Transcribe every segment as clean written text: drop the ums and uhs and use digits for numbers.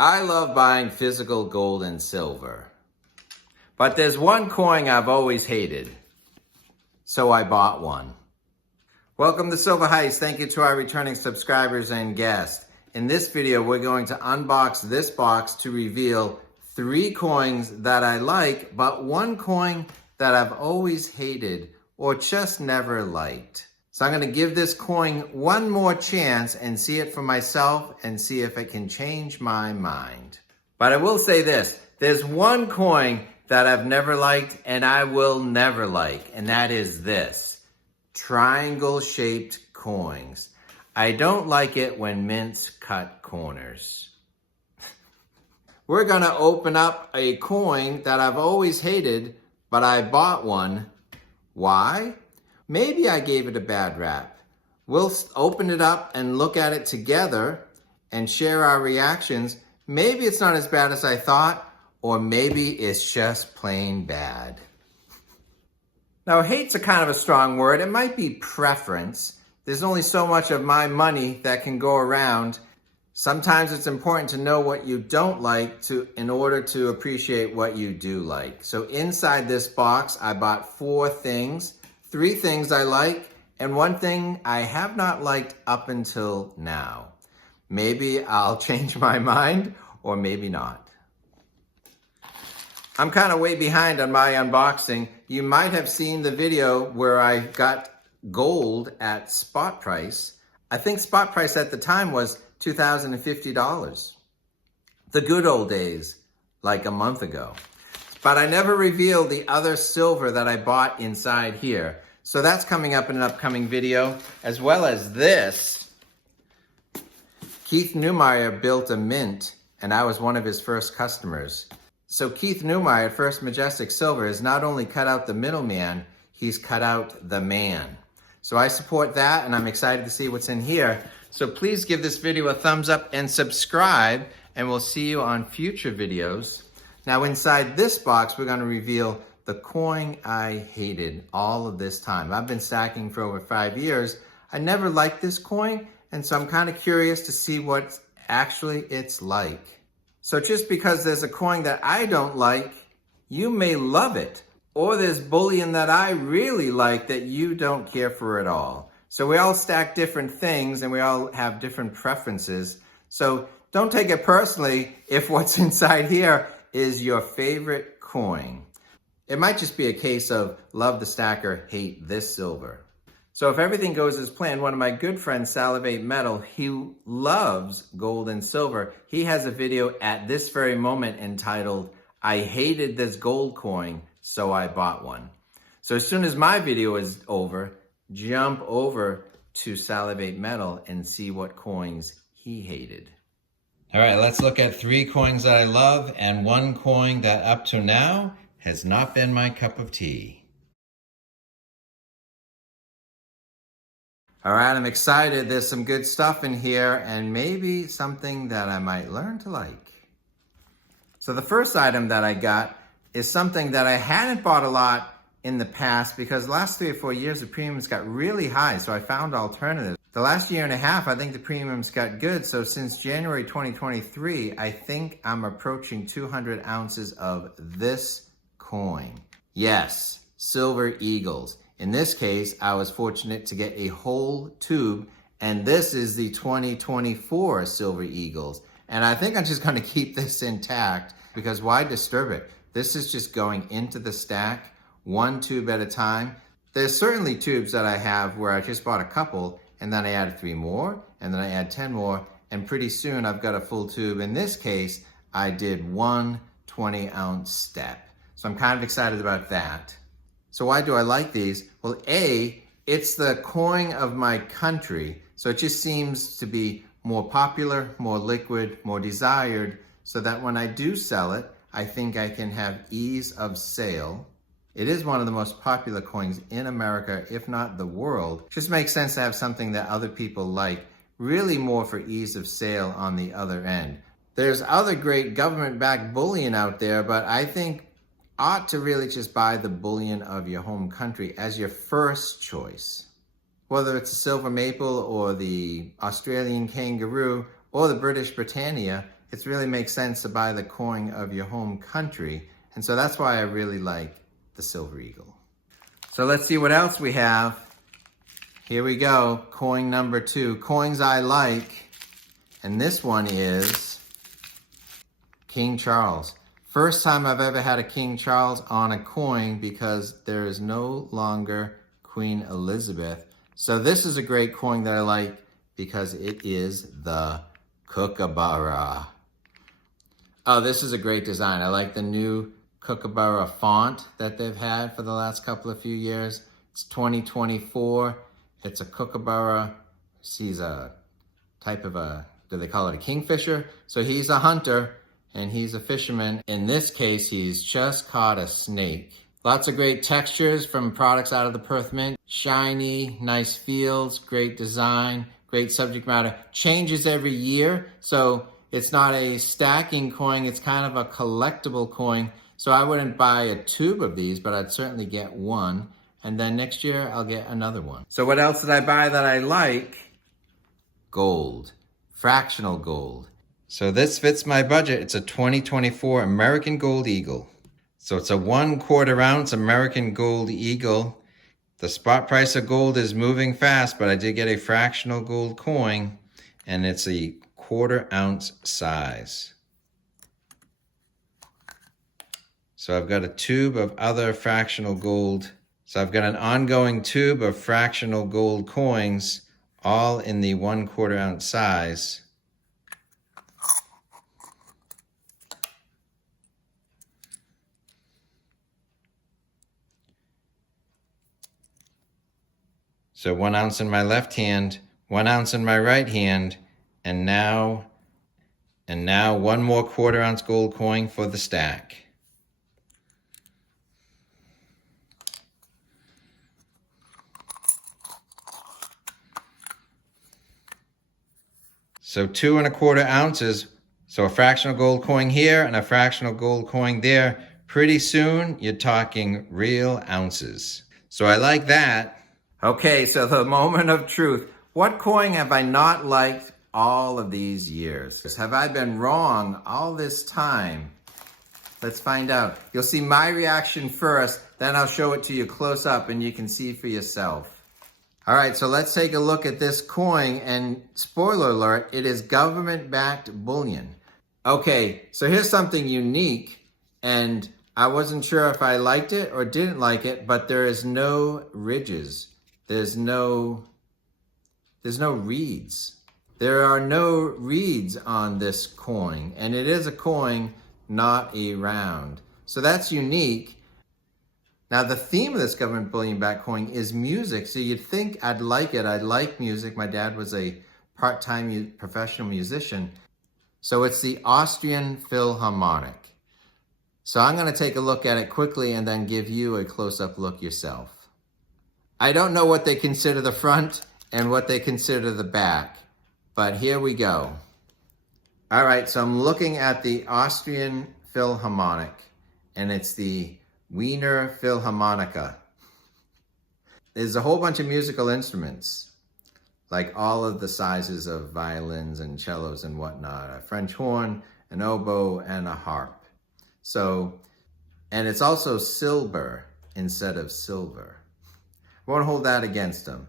I love buying physical gold and silver, but there's one coin I've always hated, so I bought one. Welcome to Silver Heist. Thank you to our returning subscribers and guests. In this video, we're going to unbox this box to reveal 3 coins that I like, but one coin that I've always hated or just never liked. So I'm going to give this coin one more chance and see it for myself and see if it can change my mind. But I will say this, there's one coin that I've never liked and I will never like, and that is this, triangle-shaped coins. I don't like it when mints cut corners. We're going to open up a coin that I've always hated, but I bought one. Why? Maybe I gave it a bad rap. We'll open it up and look at it together and share our reactions. Maybe it's not as bad as I thought, or maybe it's just plain bad. Now, hate's a kind of a strong word. It might be preference. There's only so much of my money that can go around. Sometimes it's important to know what you don't like in order to appreciate what you do like. So inside this box, I bought 4 things. 3 things I like, and 1 thing I have not liked up until now. Maybe I'll change my mind, or maybe not. I'm kind of way behind on my unboxing. You might have seen the video where I got gold at spot price. I think spot price at the time was $2,050. The good old days, like a month ago. But I never revealed the other silver that I bought inside here. So that's coming up in an upcoming video, as well as this. Keith Neumeyer built a mint, and I was one of his first customers. So Keith Neumeyer, First Majestic Silver, has not only cut out the middleman, he's cut out the man. So I support that, and I'm excited to see what's in here. So please give this video a thumbs up and subscribe, and we'll see you on future videos. Now inside this box, we're going to reveal the coin I hated all of this time. I've been stacking for over 5 years. I never liked this coin, and so I'm kind of curious to see what actually it's like. So just because there's a coin that I don't like, you may love it. Or there's bullion that I really like that you don't care for at all. So we all stack different things and we all have different preferences. So don't take it personally if what's inside here is your favorite coin. It might just be a case of love the stacker, hate this silver. So if everything goes as planned, one of my good friends, Salivate Metal, he loves gold and silver. He has a video at this very moment entitled, I hated this gold coin, so I bought one. So as soon as my video is over, jump over to Salivate Metal and see what coins he hated. All right, let's look at 3 coins that I love and 1 coin that up to now has not been my cup of tea. All right, I'm excited. There's some good stuff in here and maybe something that I might learn to like. So the first item that I got is something that I hadn't bought a lot in the past because the last 3 or 4 years the premiums got really high, so I found alternatives. The last year and a half, I think the premiums got good. So since January 2023, I think I'm approaching 200 ounces of this coin. Yes, silver eagles. In this case, I was fortunate to get a whole tube, and this is the 2024 silver eagles. And I think I'm just going to keep this intact because why disturb it? This is just going into the stack, 1 tube at a time. There's certainly tubes that I have where I just bought a couple and then I add 3 more and then I add 10 more and pretty soon I've got a full tube. In this case, I did 1 20-ounce step. So I'm kind of excited about that. So why do I like these? Well, A, it's the coin of my country. So it just seems to be more popular, more liquid, more desired, so that when I do sell it, I think I can have ease of sale. It is one of the most popular coins in America, if not the world. It just makes sense to have something that other people like, really more for ease of sale on the other end. There's other great government-backed bullion out there, but I think ought to really just buy the bullion of your home country as your first choice. Whether it's a silver maple or the Australian kangaroo or the British Britannia, it really makes sense to buy the coin of your home country. And so that's why I really like the Silver Eagle. So let's see what else we have. Here we go, coin number 2. Coins I like, and this one is King Charles. First time I've ever had a King Charles on a coin because there is no longer Queen Elizabeth. So this is a great coin that I like because it is the Kookaburra. Oh, this is a great design. I like the new Kookaburra font that they've had for the last few years. It's 2024. It's a Kookaburra. He's a type of do they call it a kingfisher? So he's a hunter and he's a fisherman. In this case, he's just caught a snake. Lots of great textures from products out of the Perth Mint. Shiny, nice feels, great design, great subject matter. Changes every year, so it's not a stacking coin, it's kind of a collectible coin. So I wouldn't buy a tube of these, but I'd certainly get one. And then next year, I'll get another one. So what else did I buy that I like? Gold, fractional gold. So this fits my budget. It's a 2024 American Gold Eagle. So it's a 1/4 ounce American Gold Eagle. The spot price of gold is moving fast, but I did get a fractional gold coin, and it's a 1/4 ounce size. So I've got a tube of other fractional gold. So I've got an ongoing tube of fractional gold coins, all in the 1/4 ounce size. So 1 ounce in my left hand, 1 ounce in my right hand, and now one more 1/4 ounce gold coin for the stack. So 2 1/4 ounces. So a fractional gold coin here and a fractional gold coin there. Pretty soon, you're talking real ounces. So I like that. Okay, so the moment of truth. What coin have I not liked all of these years? Have I been wrong all this time? Let's find out. You'll see my reaction first, then I'll show it to you close up and you can see for yourself. All right, so let's take a look at this coin, and spoiler alert, it is government-backed bullion. Okay, so here's something unique, and I wasn't sure if I liked it or didn't like it, but there is no ridges. There's no reeds. There are no reeds on this coin, and it is a coin, not a round. So that's unique. Now the theme of this government bullion back coin is music, so you'd think I'd like it. I like music. My dad was a part-time professional musician. So it's the Austrian Philharmonic. So I'm gonna take a look at it quickly and then give you a close-up look yourself. I don't know what they consider the front and what they consider the back, but here we go. All right, so I'm looking at the Austrian Philharmonic, and it's the Wiener Philharmonica. There's a whole bunch of musical instruments, like all of the sizes of violins and cellos and whatnot, a French horn, an oboe, and a harp. So, and it's also silver instead of silver. Won't hold that against them.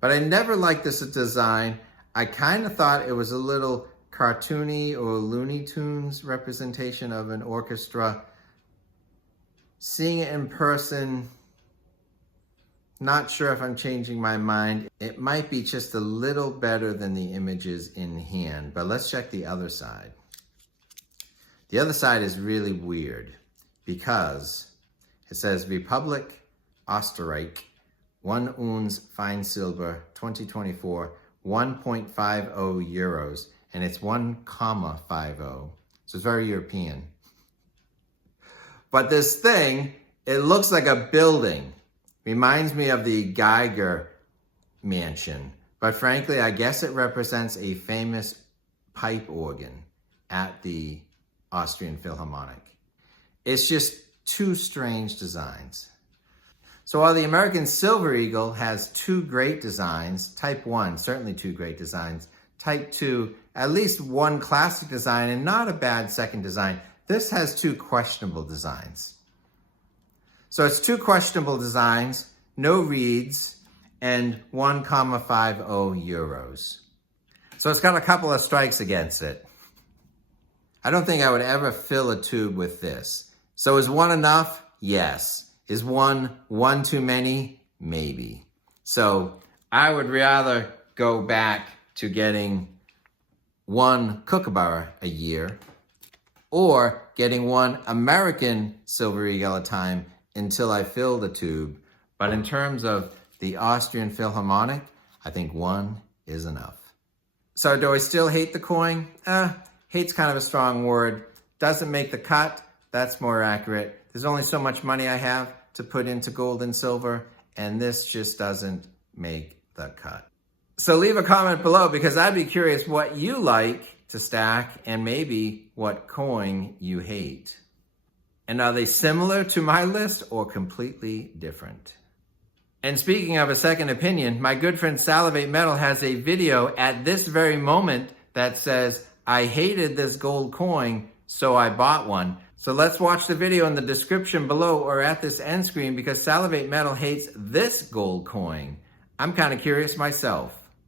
But I never liked this design. I kind of thought it was a little cartoony or Looney Tunes representation of an orchestra. Seeing it in person, not sure if I'm changing my mind. It might be just a little better than the images in hand, but let's check the other side. The other side is really weird because it says Republic Österreich, 1 Uns fine silver, 2024, 1.50 euros, and it's 1,50. So it's very European. But this thing, it looks like a building. Reminds me of the Geiger mansion. But frankly, I guess it represents a famous pipe organ at the Austrian Philharmonic. It's just two strange designs. So while the American Silver Eagle has two great designs, Type 1, certainly two great designs, Type 2, at least one classic design and not a bad second design. This has two questionable designs. So it's two questionable designs, no reeds, and 1,50 euros. So it's got a couple of strikes against it. I don't think I would ever fill a tube with this. So is one enough? Yes. Is one too many? Maybe. So I would rather go back to getting one kookaburra a year or getting one American Silver Eagle at a time until I fill the tube. But in terms of the Austrian Philharmonic, I think one is enough. So do I still hate the coin? Hate's kind of a strong word. Doesn't make the cut. That's more accurate. There's only so much money I have to put into gold and silver, and this just doesn't make the cut. So leave a comment below because I'd be curious what you like to stack and maybe what coin you hate. And are they similar to my list or completely different? And speaking of a second opinion, my good friend Salivate Metal has a video at this very moment that says, I hated this gold coin, so I bought one. So let's watch the video in the description below or at this end screen because Salivate Metal hates this gold coin. I'm kind of curious myself.